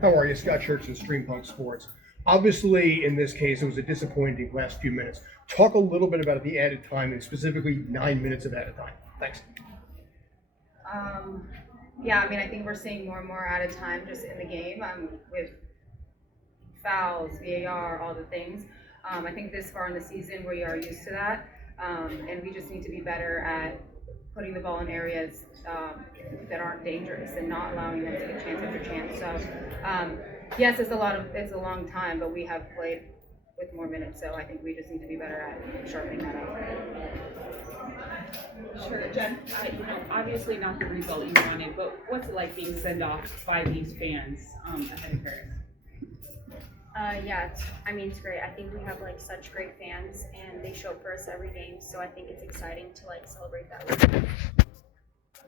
How are you? Scott Church in Streampunk Sports. Obviously, in this case, it was a disappointing last few minutes. Talk a little bit about the added time and specifically 9 minutes of added time. Thanks. Yeah, I mean, I think we're seeing more and more at a time just in the game with fouls, VAR, all the things. I think this far in the season we are used to that, and we just need to be better at putting the ball in areas that aren't dangerous and not allowing them to get chance after chance. So, yes, it's a long time, but we have played with more minutes, so I think we just need to be better at sharpening that up. Sure, Jen. Obviously not the result you wanted, but what's it like being sent off by these fans ahead of Paris? Yeah, it's great. I think we have such great fans, and they show up for us every game. So I think it's exciting to celebrate that with them.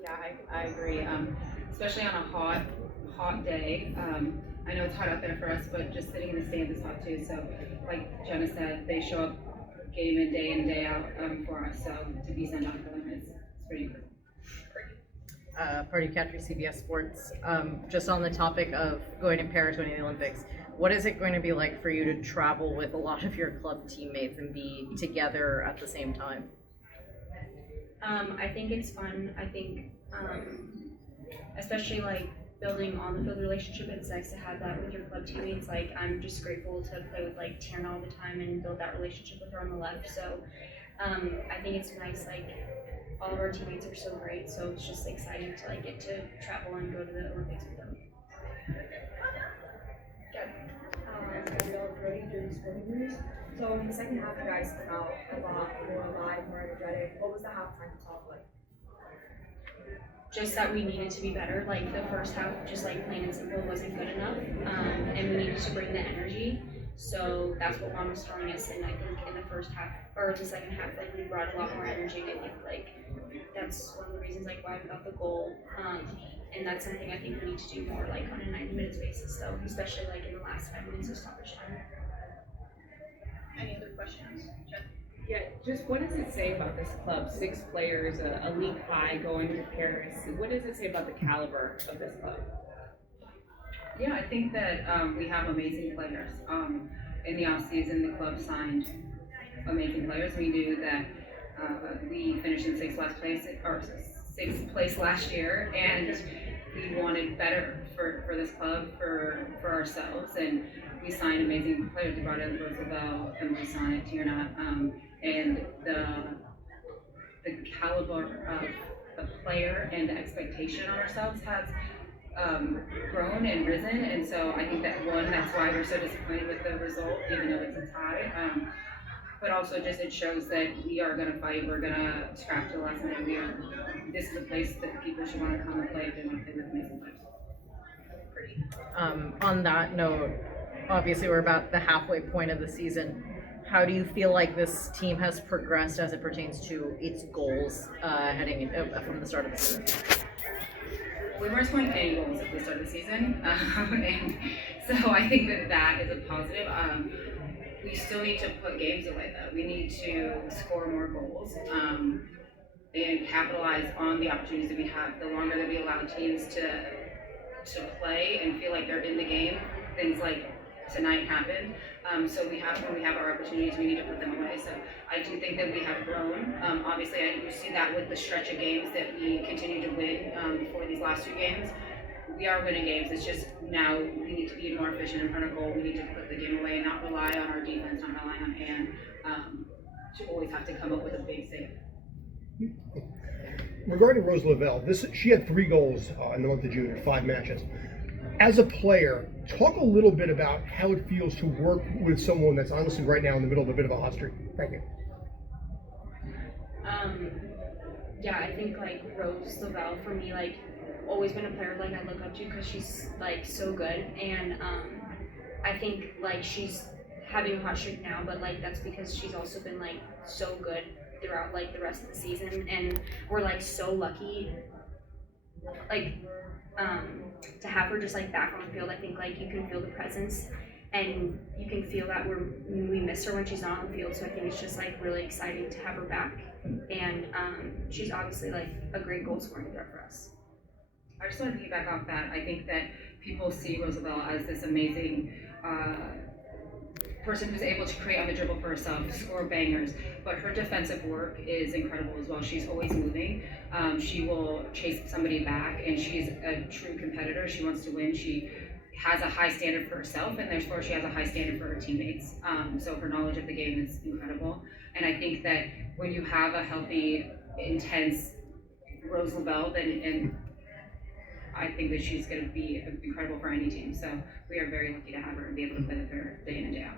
Yeah, I agree. Especially on a hot day. I know it's hot out there for us, but just sitting in the stands is hot too. So, like Jenna said, they show up game in, day out for us. So to be sent off for them is pretty cool. Party Catcher, CBS Sports. Just on the topic of going to Paris, winning the Olympics, what is it going to be like for you to travel with a lot of your club teammates and be together at the same time? I think it's fun. I think, especially building on the field relationship, it's nice to have that with your club teammates. I'm just grateful to play with Tierna all the time and build that relationship with her on the left. So I think it's nice. All of our teammates are so great, so it's just exciting to get to travel and go to the Olympics with them. So in the second half, you guys come out a lot more alive, more energetic. What was the halftime talk like? Just that we needed to be better. The first half, just plain and simple, wasn't good enough, and we needed to bring the energy. So that's what Mom was throwing us in. I think in the first half or the second half, we brought a lot more energy. And I think that's one of the reasons why we got the goal. And that's something I think we need to do more on a 90 minutes basis, though, especially in the last 5 minutes of stoppage time. Any other questions, Jen? Yeah, just what does it say about this club? 6 players, a league high going to Paris. What does it say about the caliber of this club? Yeah, I think that we have amazing players. In the offseason, the club signed amazing players. We knew that we finished in sixth place last year, and we wanted better for this club, for ourselves, and we signed amazing players. We brought in Roosevelt, and we signed Tierna, and the caliber of player and the expectation on ourselves has grown and risen, and so I think that's why we're so disappointed with the result, even though it's a tie. But also just it shows that we are going to fight. We're going to scrap to the last minute. This is a place that people should want to come and play if they want to play with amazing players. On that note, obviously we're about the halfway point of the season. How do you feel like this team has progressed as it pertains to its goals heading from the start of the season? We weren't scoring any goals at the start of the season, and so I think that is a positive. We still need to put games away, though. We need to score more goals and capitalize on the opportunities that we have. The longer that we allow teams to play and feel like they're in the game, things like tonight happened. So when we have our opportunities, we need to put them away. So I do think that we have grown. Obviously, you see that with the stretch of games that we continue to win for these last 2 games. We are winning games. It's just now we need to be more efficient in front of goal. We need to put the game away and not rely on our defense, not rely on Ann to always have to come up with a big save. Regarding Rose Lavelle, she had 3 goals in the month of June in 5 matches. As a player, talk a little bit about how it feels to work with someone that's honestly right now in the middle of a bit of a hot streak. Thank you. Yeah, I think Rose Lavelle for me always been a player I look up to because she's so good, and I think she's having a hot streak now, but that's because she's also been so good throughout the rest of the season, and we're so lucky to have her just back on the field. I think you can feel the presence, and you can feel that we miss her when she's not on the field. So I think it's just really exciting to have her back, and she's obviously a great goal scoring threat for us. I just want to piggyback off that. I think that people see Roosevelt as this amazing person who's able to create on the dribble for herself, score bangers, but her defensive work is incredible as well. She's always moving. She will chase somebody back, and she's a true competitor. She wants to win. She has a high standard for herself, and therefore she has a high standard for her teammates. So her knowledge of the game is incredible. And I think that when you have a healthy, intense Rose Lavelle, and I think that she's going to be incredible for any team. So we are very lucky to have her and be able to play with her day in and day out.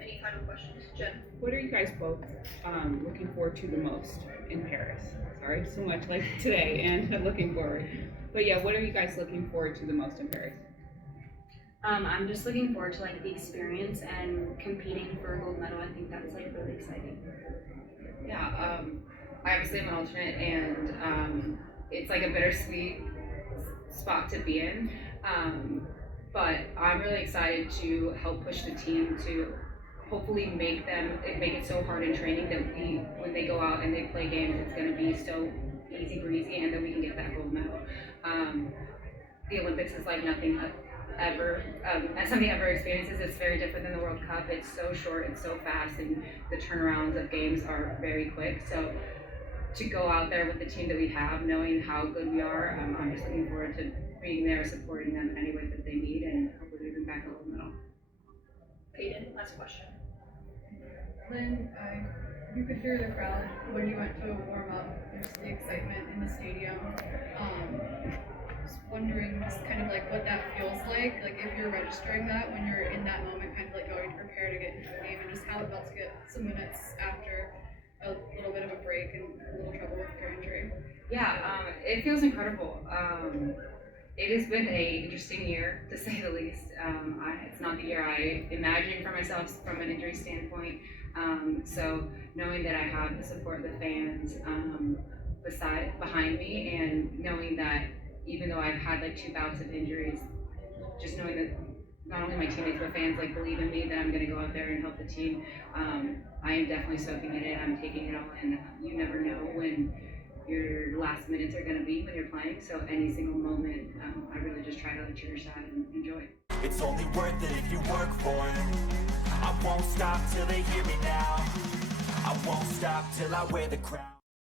Any final questions, Jen? What are you guys both looking forward to the most in Paris? Sorry, so much like today and looking forward. But yeah, what are you guys looking forward to the most in Paris? I'm just looking forward to like the experience and competing for a gold medal. I think that's like really exciting. Yeah, I obviously am an alternate, and it's like a bittersweet spot to be in. But I'm really excited to help push the team to hopefully make it so hard in training that when they go out and they play games, it's going to be so easy breezy, and that we can get that gold medal. The Olympics is like nothing as something ever experiences. It's very different than the World Cup. It's so short, it's so fast, and the turnarounds of games are very quick. So to go out there with the team that we have, knowing how good we are, I'm just looking forward to being there, supporting them in any way that they need, and hopefully we bring back a gold medal. Peyton, last question. Lynn, you could hear the crowd when you went to warm up. There's the excitement in the stadium. Just wondering, just kind of like what that feels like if you're registering that when you're in that moment, kind of like going to prepare to get into the game, and just how it felt to get some minutes after a little bit of a break and a little trouble with your injury. Yeah, it feels incredible. It has been an interesting year, to say the least. It's not the year I imagined for myself from an injury standpoint. So knowing that I have the support of the fans behind me, and knowing that even though I've had like 2 bouts of injuries, just knowing that not only my teammates but fans like believe in me, that I'm going to go out there and help the team. I am definitely soaking it in. I'm taking it all in. You never know when your last minutes are going to be when you're playing, so any single moment, I really just try to cherish that and enjoy it. It's only worth it if you work for it. I won't stop till they hear me now. I won't stop till I wear the crown.